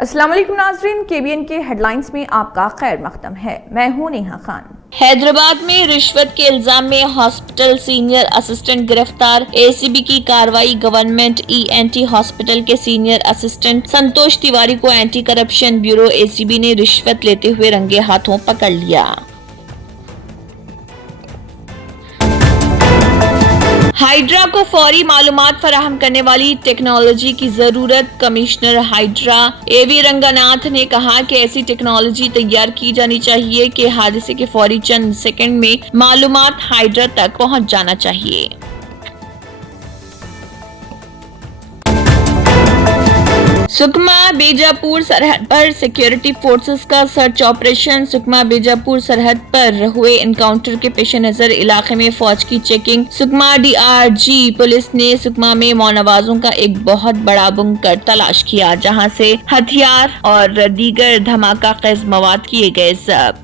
अस्सलाम वालेकुम नाज़रीन, केबीएन के हेडलाइंस में आपका खैर मकदम है। मैं हूं नेहा खान। हैदराबाद में रिश्वत के इल्जाम में हॉस्पिटल सीनियर असिस्टेंट गिरफ्तार। एसीबी की कार्रवाई। गवर्नमेंट ईएनटी हॉस्पिटल के सीनियर असिस्टेंट संतोष तिवारी को एंटी करप्शन ब्यूरो एसीबी ने रिश्वत लेते हुए रंगे हाथों पकड़ लिया। हाइड्रा को फौरी मालूमात फराहम करने वाली टेक्नोलॉजी की जरूरत। कमिश्नर हाइड्रा एवी रंगानाथ ने कहा कि ऐसी टेक्नोलॉजी तैयार की जानी चाहिए कि हादसे के फौरी चंद सेकंड में मालूमात हाइड्रा तक पहुंच जाना चाहिए। सुकमा बीजापुर सरहद पर सिक्योरिटी फोर्सेस का सर्च ऑपरेशन। सुकमा बीजापुर सरहद पर हुए एनकाउंटर के पेश नजर इलाके में फौज की चेकिंग। सुकमा डीआरजी पुलिस ने सुकमा में मौनवाजों का एक बहुत बड़ा बुंकर तलाश किया, जहां से हथियार और दीगर धमाका खेज मवाद किए गए जब्त।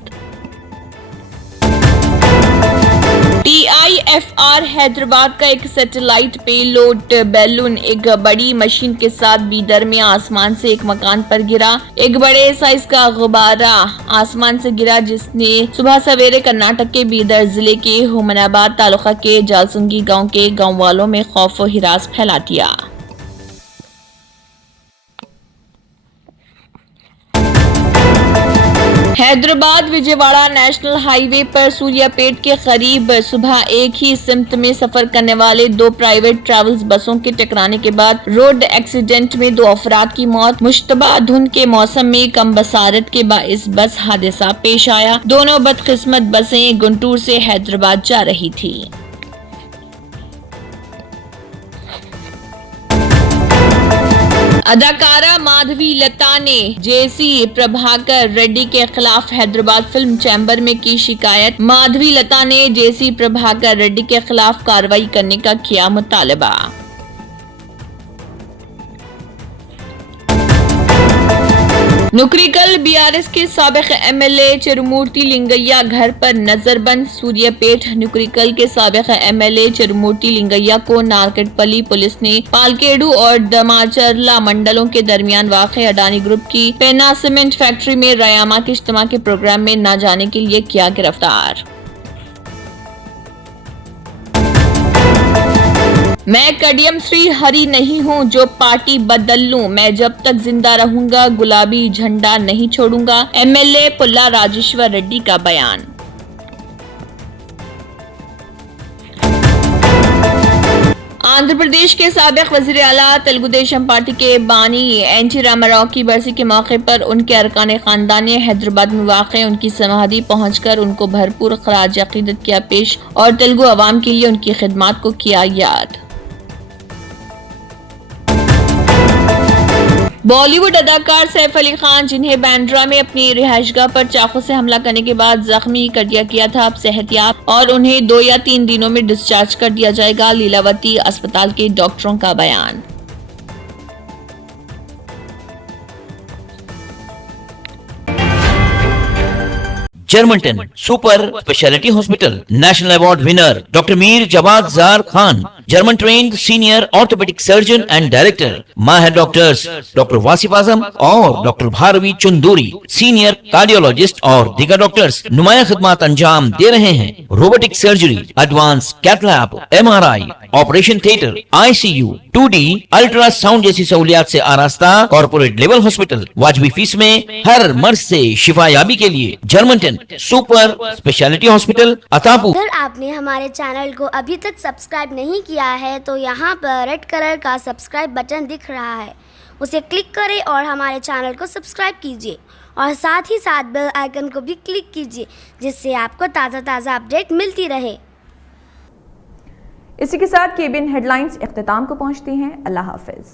TIFR हैदराबाद का एक सैटेलाइट पेलोड बैलून एक बड़ी मशीन के साथ बीदर में आसमान से एक मकान पर गिरा। एक बड़े साइज का गुब्बारा आसमान से गिरा, जिसने सुबह सवेरे कर्नाटक के बीदर जिले के हुमनाबाद तालुका के जालसुंगी गांव के गांव वालों में खौफ और हिरास फैला दिया। हैदराबाद विजयवाड़ा नेशनल हाईवे पर सूर्यापेट के करीब सुबह एक ही सिमत में सफर करने वाले दो प्राइवेट ट्रैवल्स बसों के टकराने के बाद रोड एक्सीडेंट में दो अफराद की मौत। मुश्तबा धुंध के मौसम में कम बसारत के बाइस बस हादसा पेश आया। दोनों बदकिस्मत बसें गुंटूर से हैदराबाद जा रही थी। अदाकारा माधवी लता ने जेसी प्रभाकर रेड्डी के खिलाफ हैदराबाद फिल्म चैम्बर में की शिकायत। माधवी लता ने जेसी प्रभाकर रेड्डी के खिलाफ कार्रवाई करने का किया मुतालबा। नुकरीकल बीआरएस के साबिक एमएलए चिरमूर्ति लिंगैया घर पर नजरबंद। सूर्यापेट नुकरीकल के साबिक एमएलए चिरमूर्ति लिंगैया को नारकटपल्ली पुलिस ने पालकेडू और दमाचरला मंडलों के दरमियान वाक़े अडानी ग्रुप की पेना सीमेंट फैक्ट्री में रयामा के इज्तिमा के प्रोग्राम में न जाने के लिए किया गिरफ्तार। मैं कडियम श्री हरि नहीं हूं जो पार्टी बदल लूं, मैं जब तक जिंदा रहूंगा गुलाबी झंडा नहीं छोड़ूंगा। एमएलए पुल्ला राजेश्वर रेड्डी का बयान। आंध्र प्रदेश के साबिक वजीर आला तेलुगु देशम पार्टी के बानी एनटी रामाराव की बरसी के मौके पर उनके अरकान खानदान ने हैदराबाद में वाक़ उनकी समाधि पहुंचकर उनको भरपूर खराज अक़ीदत किया पेश और तेलुगु अवाम के लिए उनकी खिदमत को किया याद। बॉलीवुड अदाकार सैफ अली खान, जिन्हें बांद्रा में अपनी रिहाइशगाह पर चाकू से हमला करने के बाद जख्मी कर दिया गया था, अब सेहतयाब और उन्हें 2 या 3 दिनों में डिस्चार्ज कर दिया जाएगा। लीलावती अस्पताल के डॉक्टरों का बयान। Germanten super speciality hospital national award winner doctor Mir Jawad Zar Khan, German trained senior orthopaedic surgeon and director. माहिर डॉक्टर्स डॉक्टर वासिफ आजम और doctor Bharavi Chunduri, senior cardiologist और दीगर डॉक्टर्स नुमाया खिदमत अंजाम दे रहे हैं। Robotic surgery, advance cath lab, MRI, operation theatre, ICU, 2D ultrasound जैसी सहूलियात से आरास्ता कॉर्पोरेट लेवल हॉस्पिटल। वाजबी फीस में हर मर्ज से शिफायाबी के लिए Germanton super speciality hospital Attapur. अगर आपने हमारे चैनल को अभी तक सब्सक्राइब नहीं किया है तो यहाँ पर रेड कलर का सब्सक्राइब बटन दिख रहा है, उसे क्लिक करें और हमारे चैनल को सब्सक्राइब कीजिए और साथ ही साथ बेल आइकन को भी क्लिक कीजिए, जिससे आपको ताज़ा अपडेट मिलती रहे। इसी के साथ केबीएन हेडलाइंस इख्तिताम को पहुंचती हैं। अल्लाह हाफिज।